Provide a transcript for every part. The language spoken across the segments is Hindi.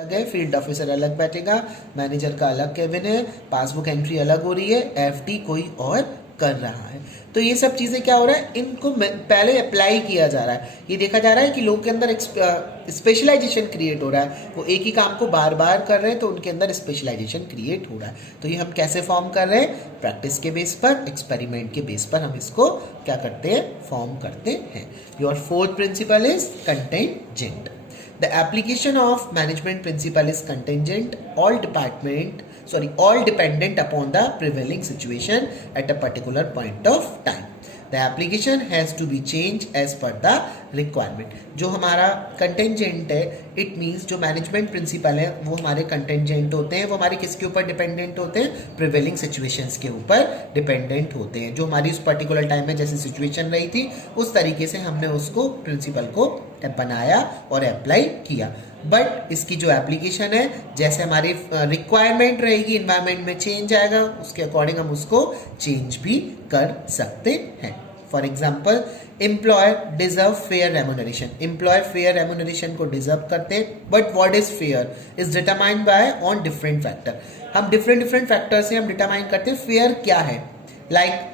अलग है, फील्ड ऑफिसर अलग बैठेगा, मैनेजर का अलग केबिन है, पासबुक एंट्री अलग हो रही है, एफडी कोई और कर रहा है। तो ये सब चीज़ें क्या हो रहा है, इनको पहले अप्लाई किया जा रहा है। ये देखा जा रहा है कि लोग के अंदर स्पेशलाइजेशन क्रिएट हो रहा है, वो एक ही काम को बार बार कर रहे हैं तो उनके अंदर स्पेशलाइजेशन क्रिएट हो रहा है। तो ये हम कैसे फॉर्म कर रहे हैं, प्रैक्टिस के बेस पर, एक्सपेरिमेंट के बेस पर हम इसको क्या करते हैं, फॉर्म करते हैं। Your fourth principle is contingent. The application of management principle is contingent, all dependent upon the prevailing situation at a particular point of time. The application has to be changed as per the requirement. जो हमारा contingent है, it means जो management principle है वो हमारे contingent होते हैं, वो हमारे किसके ऊपर dependent होते हैं, prevailing situations के ऊपर dependent होते हैं। जो हमारी उस particular time में जैसी situation रही थी उस तरीके से हमने उसको principle को बनाया और अप्लाई किया। बट इसकी जो एप्लीकेशन है, जैसे हमारी रिक्वायरमेंट रहेगी, इन्वायरमेंट में चेंज आएगा, उसके अकॉर्डिंग हम उसको चेंज भी कर सकते हैं। For example, employer deserve fair remuneration. Employer fair remuneration को डिजर्व करते हैं, but what is fair is determined by on different factor. हम डिफरेंट फैक्टर से हम डिटरमाइन करते हैं फेयर क्या है। लाइक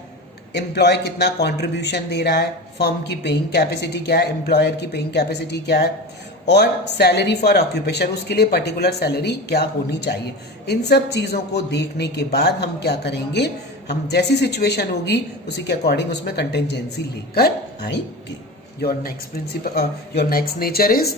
एम्प्लॉय कितना कंट्रीब्यूशन दे रहा है, फर्म की पेइंग कैपेसिटी क्या है, एम्प्लॉयर की पेइंग कैपेसिटी क्या है, और सैलरी फॉर ऑक्यूपेशन, उसके लिए पर्टिकुलर सैलरी क्या होनी चाहिए। इन सब चीज़ों को देखने के बाद हम क्या करेंगे, हम जैसी सिचुएशन होगी उसी के अकॉर्डिंग उसमें कंटेंजेंसी लेकर आएंगे। Your next nature is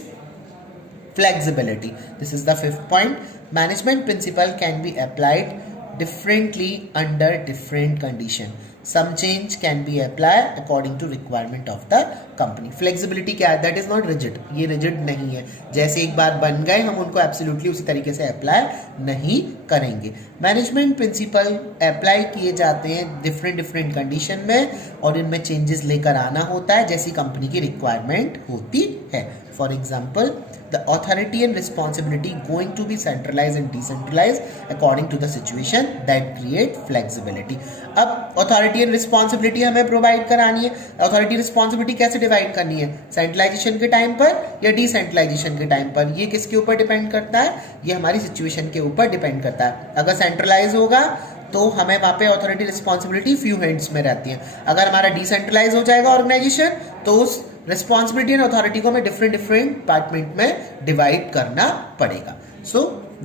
flexibility. This is the fifth point. Management principle can be applied differently under different condition. Some change can be applied according to requirement of the company. Flexibility क्या है? That is not rigid. ये rigid नहीं है, जैसे एक बार बन गए हम उनको absolutely उसी तरीके से अप्लाई नहीं करेंगे। मैनेजमेंट प्रिंसिपल अप्लाई किए जाते हैं डिफरेंट कंडीशन में, और इनमें चेंजेस लेकर आना होता है जैसी कंपनी की रिक्वायरमेंट होती है। For example, the authority and responsibility going to be centralized and decentralized according to the situation that create flexibility. अब authority and responsibility हमें प्रोवाइड करानी है। authority responsibility कैसे डिवाइड करनी है, सेंट्रलाइजेशन के टाइम पर या डिसेंट्रलाइजेशन के टाइम पर, ये किसके ऊपर डिपेंड करता है, ये हमारी सिचुएशन के ऊपर डिपेंड करता है। अगर सेंट्रलाइज होगा तो हमें वहाँ पे अथॉरिटी रिस्पॉन्सिबिलिटी फ्यू हैंड्स में रहती है। अगर हमारा डिसेंट्रलाइज हो जाएगा ऑर्गेनाइजेशन तो उस रिस्पॉन्सिबिलिटी एंड अथॉरिटी को हमें डिफरेंट डिपार्टमेंट में डिवाइड करना पड़ेगा। So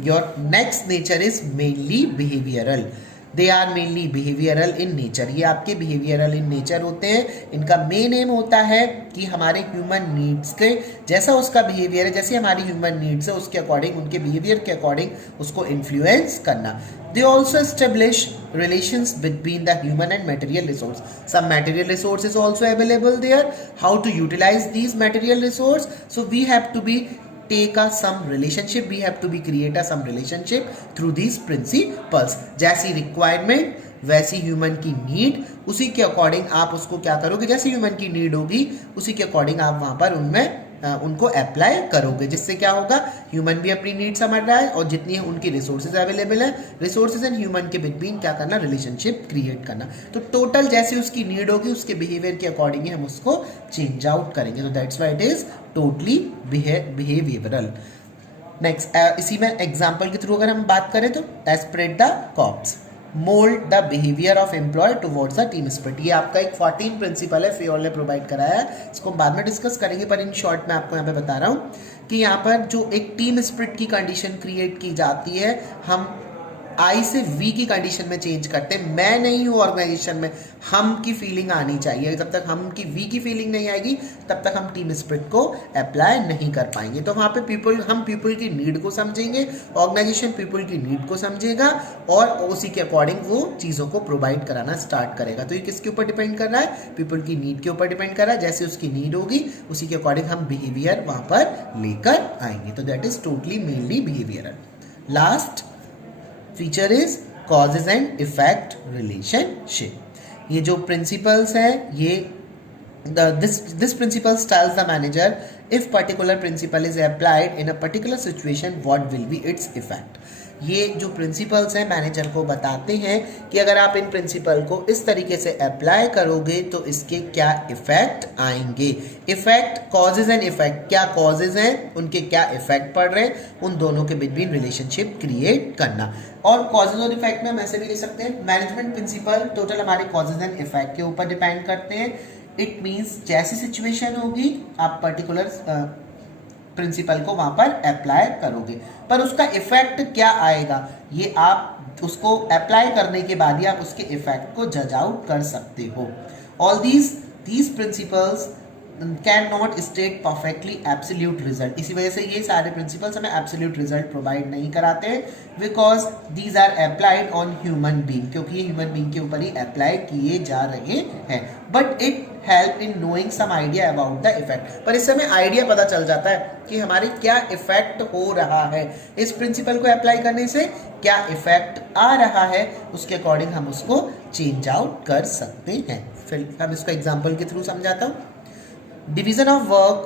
your next nature is mainly behavioural. They are mainly behavioural in nature. ये आपके बिहेवियरल इन नेचर होते हैं। इनका मेन एम होता है कि हमारे ह्यूमन नीड्स के जैसा उसका बिहेवियर है, जैसे हमारी ह्यूमन नीड्स है उसके अकॉर्डिंग, उनके बिहेवियर के अकॉर्डिंग उसको इन्फ्लुएंस करना। They also establish relations between the human and material resource. Some material resource is also available there. How to utilize these material resource? So we have to be some relationship. We have to be create some relationship through these principles. जैसी requirement वैसी ह्यूमन की नीड, उसी के अकॉर्डिंग आप उसको क्या करोगे, जैसी ह्यूमन की नीड होगी उसी के अकॉर्डिंग आप वहां पर उनमें उनको अप्लाई करोगे, जिससे क्या होगा, ह्यूमन भी अपनी नीड समझ रहा है और जितनी है उनकी रिसोर्सेज अवेलेबल है, रिसोर्सेज एंड ह्यूमन के बिटवीन क्या करना, रिलेशनशिप क्रिएट करना। तो टोटल जैसी उसकी नीड होगी उसके बिहेवियर के अकॉर्डिंग हम उसको चेंज आउट करेंगे। तो that's why it is totally behavioural. Next, इसी में एग्जाम्पल के थ्रू अगर हम बात करें तो spread the corps, mould the behaviour of employ towards the team spirit. ये आपका एक 14 प्रिंसिपल है, फेयोल ने प्रोवाइड कराया है, इसको हम बाद में डिस्कस करेंगे, पर इन शॉर्ट मैं आपको यहाँ पे बता रहा हूँ कि यहाँ पर जो एक टीम स्पिरिट की कंडीशन क्रिएट की जाती है, हम आई से वी की कंडीशन में चेंज करते हैं। मैं नहीं हूँ ऑर्गेनाइजेशन में, हम की फीलिंग आनी चाहिए। जब तक हम की वी की फीलिंग नहीं आएगी तब तक हम टीम स्पिरिट को अप्लाई नहीं कर पाएंगे। तो वहाँ पे हम पीपल की नीड को समझेंगे, ऑर्गेनाइजेशन पीपल की नीड को समझेगा और उसी के अकॉर्डिंग वो चीज़ों को प्रोवाइड कराना स्टार्ट करेगा। तो ये किसके ऊपर डिपेंड कर रहा है, पीपल की नीड के ऊपर डिपेंड कर रहा है। जैसे उसकी नीड होगी उसी के अकॉर्डिंग हम बिहेवियर वहाँ पर लेकर आएंगे। तो that is totally mainly behavioural. Last feature is causes and effect relationship. ये जो प्रिंसिपल्स है, ये this principle tells the manager if particular principle is applied in a particular situation what will be its effect. ये जो प्रिंसिपल्स हैं मैनेजर को बताते हैं कि अगर आप इन प्रिंसिपल को इस तरीके से अप्लाई करोगे तो इसके क्या इफेक्ट आएंगे। इफेक्ट, कॉजेज एंड इफेक्ट, क्या कॉजेज हैं, उनके क्या इफेक्ट पड़ रहे हैं, उन दोनों के बिटवीन रिलेशनशिप क्रिएट करना। और कॉजेज और इफेक्ट में हम ऐसे भी लिख सकते हैं, मैनेजमेंट प्रिंसिपल टोटल हमारे कॉजेज एंड इफेक्ट के ऊपर डिपेंड करते हैं। इट मीन्स जैसी सिचुएशन होगी आप पर्टिकुलर प्रिंसिपल को वहां पर अप्लाई करोगे, पर उसका इफेक्ट क्या आएगा ये आप उसको अप्लाई करने के बाद ही आप उसके इफेक्ट को जज आउट कर सकते हो। All these principles can not state perfectly absolute result. इसी वजह से ये सारे प्रिंसिपल्स हमें एब्सोल्यूट रिजल्ट प्रोवाइड नहीं कराते हैं, because these are applied on human being, क्योंकि ये ह्यूमन बीइंग के ऊपर ही अप्लाई किए जा रहे हैं। But it help in knowing some idea about the effect. पर इससे हमें आइडिया पता चल जाता है कि हमारे क्या इफेक्ट हो रहा है, इस प्रिंसिपल को अप्लाई करने से क्या इफेक्ट आ रहा है, उसके अकॉर्डिंग हम उसको चेंज आउट कर सकते हैं। फिर हम इसको एग्जाम्पल के थ्रू समझाता हूँ। Division of work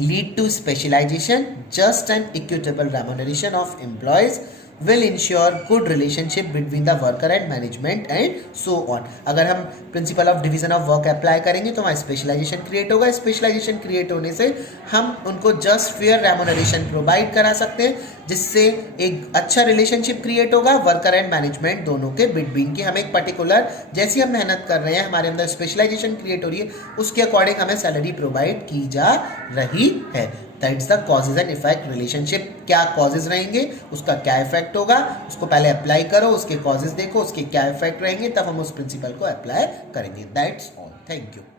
lead to specialization. Just and equitable remuneration of employees will ensure good relationship between the worker and management and so on. अगर हम principle of division of work apply करेंगे तो वहाँ स्पेशलाइजेशन क्रिएट होगा। स्पेशलाइजेशन क्रिएट होने से हम उनको जस्ट फेयर रेमुनरेशन प्रोवाइड करा सकते हैं, जिससे एक अच्छा रिलेशनशिप क्रिएट होगा वर्कर एंड मैनेजमेंट दोनों के बिटवीन की। हम एक पर्टिकुलर, जैसी हम मेहनत कर रहे हैं, हमारे अंदर स्पेशलाइजेशन क्रिएट हो रही है, उसके अकॉर्डिंग हमें सैलरी प्रोवाइड की जा रही है। That's the causes and effect relationship. क्या कॉजेज रहेंगे, उसका क्या इफेक्ट होगा, उसको पहले अप्लाई करो, उसके कॉजेज देखो, उसके क्या इफेक्ट रहेंगे, तब हम उस प्रिंसिपल को अप्लाई करेंगे। That's all. Thank you.